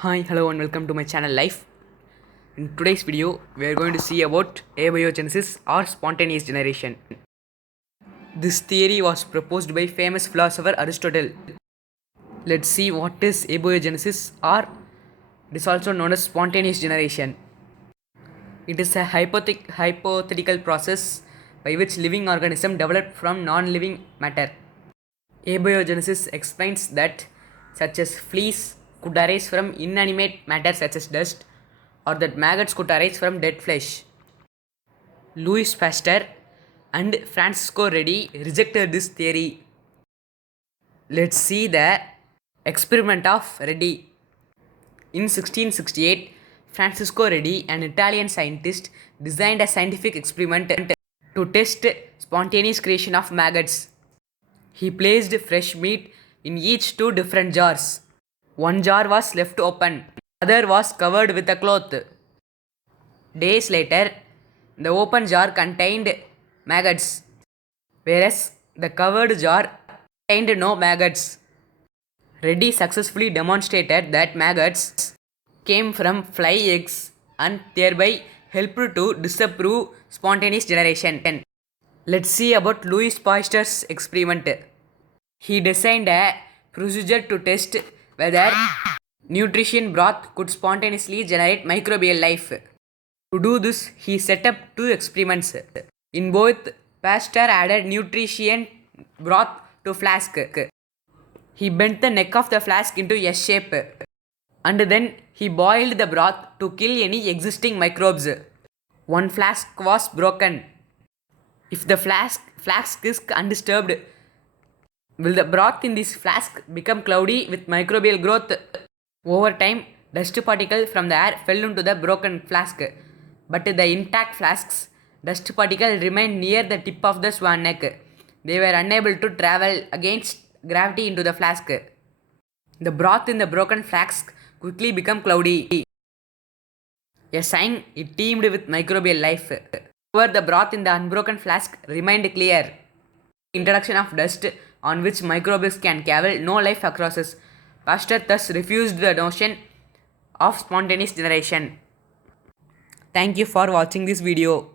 Hi, hello and welcome to my channel Life. In today's video, we are going to see about abiogenesis or spontaneous generation. This theory was proposed by famous philosopher Aristotle. Let's see what is abiogenesis, or it is also known as spontaneous generation. It is a hypothetical process by which living organisms develop from non-living matter. Abiogenesis explains that such as fleas could arise from inanimate matter such as dust, or that maggots could arise from dead flesh. Louis Pasteur and Francisco Redi rejected this theory. Let's see the experiment of Redi. In 1668, Francisco Redi, an Italian scientist, designed a scientific experiment to test spontaneous creation of maggots. He placed fresh meat in each two different jars. One jar was left open, other was covered with a cloth. Days later, the open jar contained maggots, whereas the covered jar contained no maggots. Reddy successfully demonstrated that maggots came from fly eggs and thereby helped to disprove spontaneous generation. Let's see about Louis Pasteur's experiment. He designed a procedure to test whether nutrition broth could spontaneously generate microbial life. To do this, he set up two experiments. In both, Pasteur added nutrition broth to flask. He bent the neck of the flask into S shape, and then he boiled the broth to kill any existing microbes. One flask was broken. If the flask is undisturbed, will the broth in this flask become cloudy with microbial growth? Over time, dust particles from the air fell into the broken flask, but the intact flask's dust particles remained near the tip of the swan neck. They were unable to travel against gravity into the flask. The broth in the broken flask quickly became cloudy, a sign it teemed with microbial life. However, the broth in the unbroken flask remained clear. Introduction of dust on which microbes can travel, no life occurs. Pasteur thus refused the notion of spontaneous generation. Thank you for watching this video.